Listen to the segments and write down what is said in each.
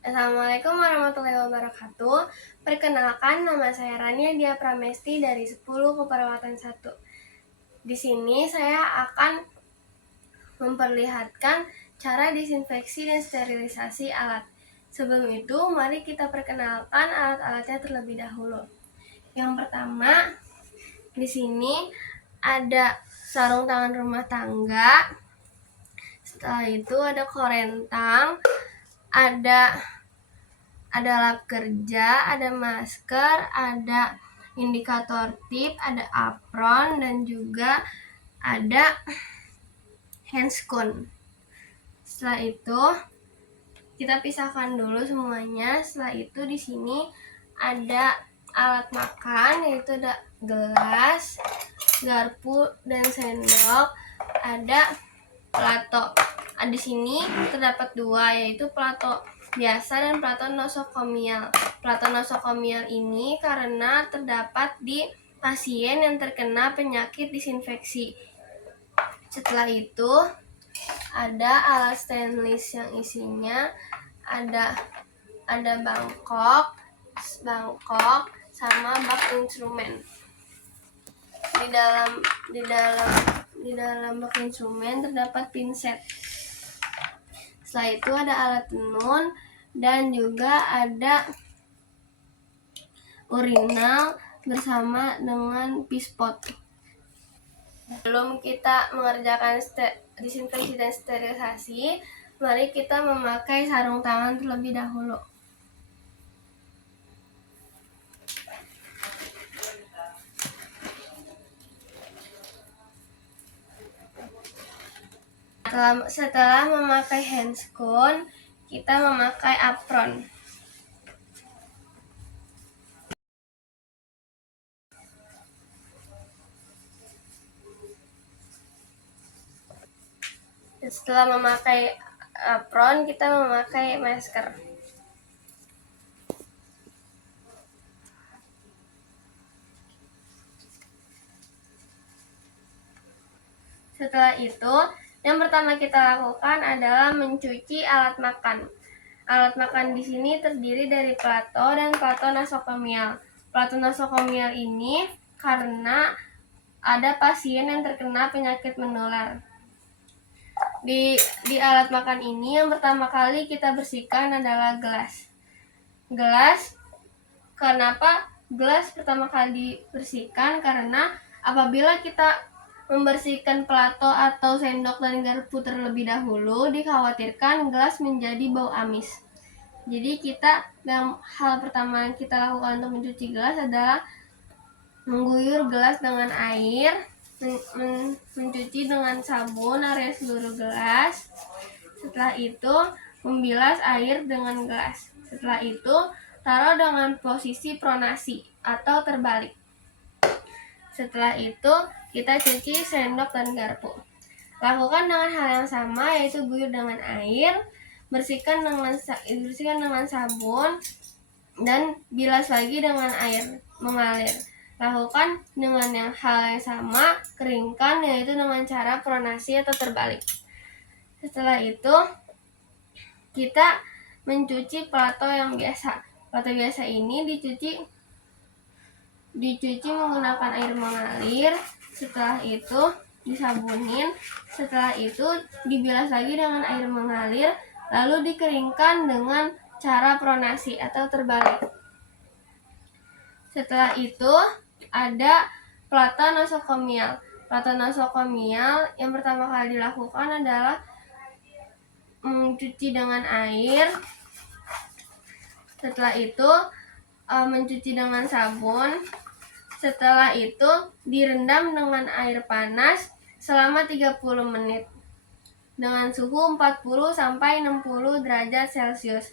Assalamualaikum warahmatullahi wabarakatuh. Perkenalkan, nama saya Rania Dia Pramesti dari 10 Keperawatan 1. Di sini saya akan memperlihatkan cara disinfeksi dan sterilisasi alat. Sebelum itu, mari kita perkenalkan alat-alatnya terlebih dahulu. Yang pertama, di sini ada sarung tangan rumah tangga. Setelah itu ada korentang, ada lap kerja, ada masker, ada indikator tip, ada apron, dan juga ada handscoon. Setelah itu kita pisahkan dulu semuanya. Setelah itu di sini ada alat makan, yaitu ada gelas, garpu, dan sendok. Ada plato. Di sini terdapat dua, yaitu plato biasa dan plato nosokomial. Plato nosokomial ini karena terdapat di pasien yang terkena penyakit disinfeksi. Setelah itu ada alat stainless yang isinya ada bangkok sama bak instrumen. Di dalam bak instrumen terdapat pinset. Setelah itu ada alat tenun dan juga ada urinal bersama dengan pispot. Sebelum kita mengerjakan disinfeksi dan sterilisasi, mari kita memakai sarung tangan terlebih dahulu. Setelah memakai handscoon, kita memakai apron. Setelah memakai apron, kita memakai masker. Setelah itu, yang pertama kita lakukan adalah mencuci alat makan. Alat makan di sini terdiri dari plato dan plato nosokomial. Plato nosokomial ini karena ada pasien yang terkena penyakit menular. Di alat makan ini yang pertama kali kita bersihkan adalah gelas. Kenapa gelas pertama kali dibersihkan? Karena apabila kita membersihkan plato atau sendok dan garpu terlebih dahulu, dikhawatirkan gelas menjadi bau amis. Jadi hal pertama yang kita lakukan untuk mencuci gelas adalah mengguyur gelas dengan air, mencuci dengan sabun area seluruh gelas. Setelah itu membilas air dengan gelas. Setelah itu taruh dengan posisi pronasi atau terbalik. Setelah itu kita cuci sendok dan garpu. Lakukan dengan hal yang sama, yaitu guyur dengan air, bersihkan dengan sabun, dan bilas lagi dengan air mengalir. Lakukan dengan hal yang sama, keringkan, yaitu dengan cara pronasi atau terbalik. Setelah itu kita mencuci plato yang biasa. Plato biasa ini dicuci menggunakan air mengalir. Setelah itu disabunin. Setelah itu dibilas lagi dengan air mengalir, lalu dikeringkan dengan cara pronasi atau terbalik. Setelah itu ada plato nosokomial. Plato nosokomial yang pertama kali dilakukan adalah mencuci dengan air. Setelah itu mencuci dengan sabun. Setelah itu direndam dengan air panas selama 30 menit dengan suhu 40 sampai 60 derajat Celcius.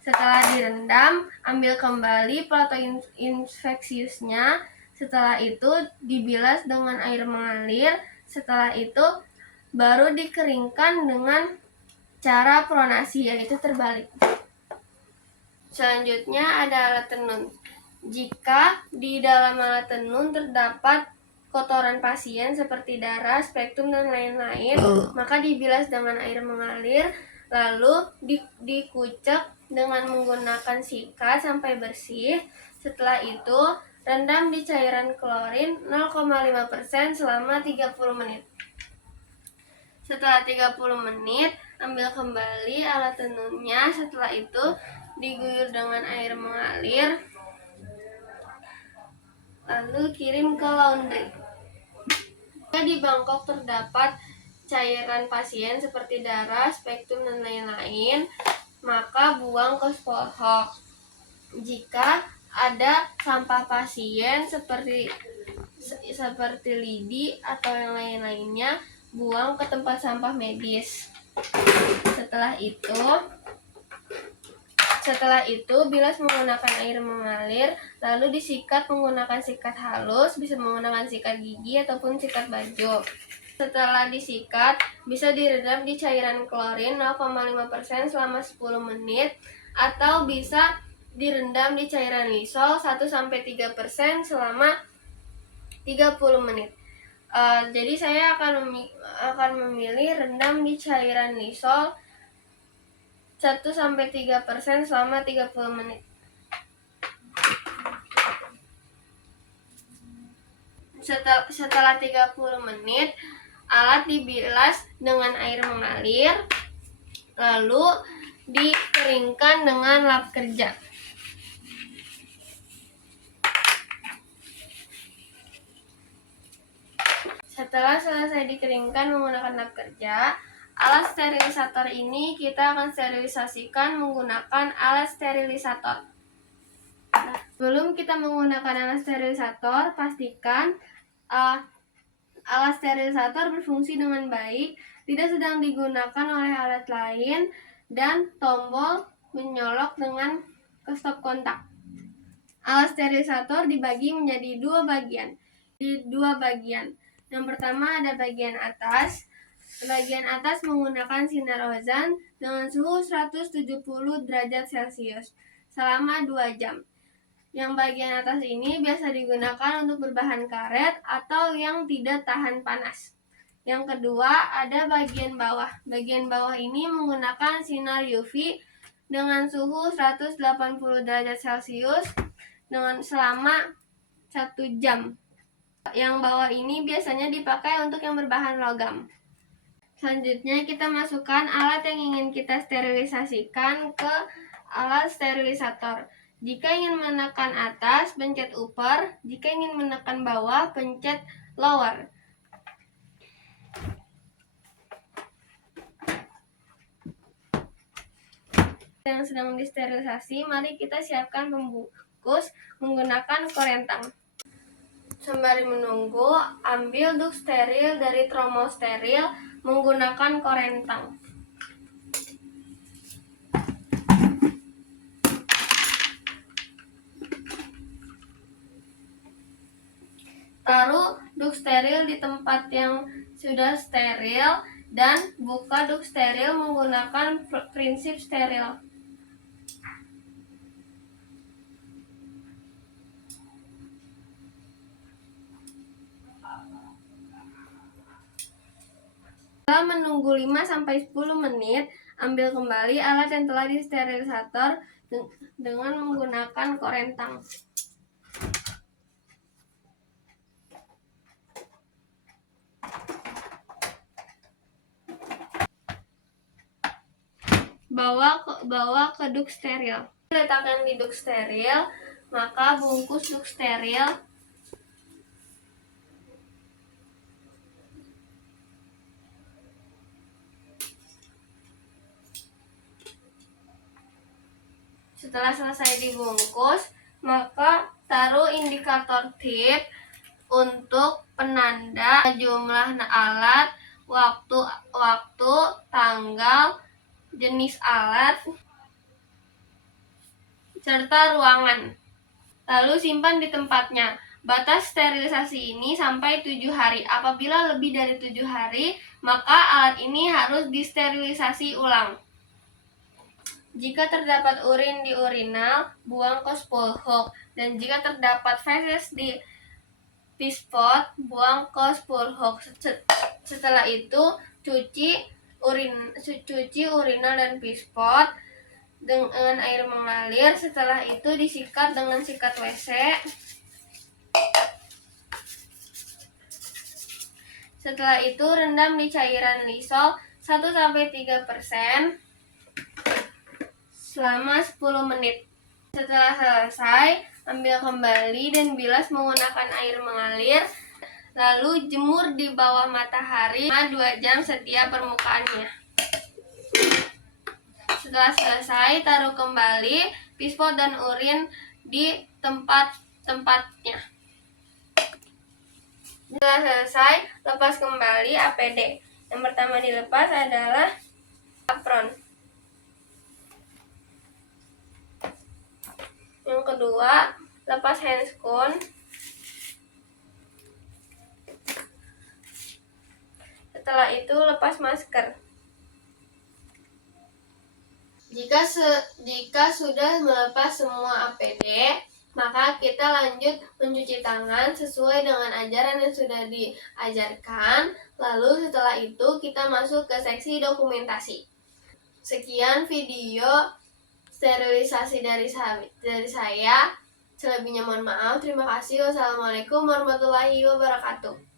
Setelah direndam, ambil kembali plato infeksiusnya. Setelah itu dibilas dengan air mengalir. Setelah itu baru dikeringkan dengan cara pronasi, yaitu terbalik. Selanjutnya ada alat tenun. Jika di dalam alat tenun terdapat kotoran pasien seperti darah, spektrum, dan lain-lain, maka dibilas dengan air mengalir, Lalu dikucek dengan menggunakan sikat sampai bersih. Setelah itu, rendam di cairan klorin 0,5% selama 30 menit. Setelah 30 menit, ambil kembali alat tenunnya. Setelah itu, diguyur dengan air mengalir, lalu kirim ke laundry. Jika di Bangkok terdapat cairan pasien seperti darah, spektrum, dan lain-lain, maka buang ke spolhok. Jika ada sampah pasien seperti lidi atau yang lain-lainnya, buang ke tempat sampah medis. Setelah itu, bilas menggunakan air mengalir, lalu disikat menggunakan sikat halus, bisa menggunakan sikat gigi ataupun sikat baju. Setelah disikat, bisa direndam di cairan klorin 0,5% selama 10 menit, atau bisa direndam di cairan lisol 1-3% selama 30 menit. Jadi saya akan memilih rendam di cairan lisol 1-3% selama 30 menit. Setelah 30 menit, alat dibilas dengan air mengalir, lalu dikeringkan dengan lap kerja. Setelah selesai dikeringkan menggunakan lap kerja, alat sterilisator ini kita akan sterilisasikan menggunakan alat sterilisator. Sebelum kita menggunakan alat sterilisator, pastikan alat sterilisator berfungsi dengan baik, tidak sedang digunakan oleh alat lain, dan tombol menyolok dengan stop kontak. Alat sterilisator dibagi menjadi dua bagian. Yang pertama ada bagian atas. Bagian atas menggunakan sinar ozon dengan suhu 170 derajat Celcius selama 2 jam. Yang bagian atas ini biasa digunakan untuk berbahan karet atau yang tidak tahan panas. Yang kedua ada bagian bawah. Bagian bawah ini menggunakan sinar UV dengan suhu 180 derajat Celcius dengan selama 1 jam. Yang bawah ini biasanya dipakai untuk yang berbahan logam. Selanjutnya kita masukkan alat yang ingin kita sterilisasikan ke alat sterilisator. Jika ingin menekan atas, pencet upper. Jika ingin menekan bawah, pencet lower. Yang sedang disterilisasi, mari kita siapkan pembungkus menggunakan korentang. Sembari menunggu, ambil duk steril dari tromol steril menggunakan korentang. Taruh duk steril di tempat yang sudah steril dan buka duk steril menggunakan prinsip steril. Setelah menunggu 5-10 menit, ambil kembali alat yang telah disterilisator dengan menggunakan korentang. Bawa ke duk steril. Letakkan di duk steril, maka bungkus duk steril setelah selesai dibungkus, maka taruh indikator tip untuk penanda jumlah alat, waktu, tanggal, jenis alat, serta ruangan. Lalu simpan di tempatnya. Batas sterilisasi ini sampai 7 hari. Apabila lebih dari 7 hari, maka alat ini harus disterilisasi ulang. Jika terdapat urin di urinal, buang ke spolhok. Dan jika terdapat feses di pispot, buang ke spolhok. Setelah itu, cuci Cuci urinal dan pispot dengan air mengalir. Setelah itu disikat dengan sikat WC. Setelah itu rendam di cairan Lysol 1-3% selama 10 menit. Setelah selesai, ambil kembali dan bilas menggunakan air mengalir. Lalu jemur di bawah matahari 2 jam setiap permukaannya. Setelah selesai, taruh kembali pispot dan urin di tempat-tempatnya. Setelah selesai, lepas kembali APD. Yang pertama dilepas adalah apron. Yang kedua, lepas handscoon. Setelah itu, lepas masker. Jika sudah melepas semua APD, maka kita lanjut mencuci tangan sesuai dengan ajaran yang sudah diajarkan. Lalu setelah itu kita masuk ke seksi dokumentasi. Sekian video sterilisasi dari saya. Selebihnya mohon maaf. Terima kasih. Wassalamualaikum warahmatullahi wabarakatuh.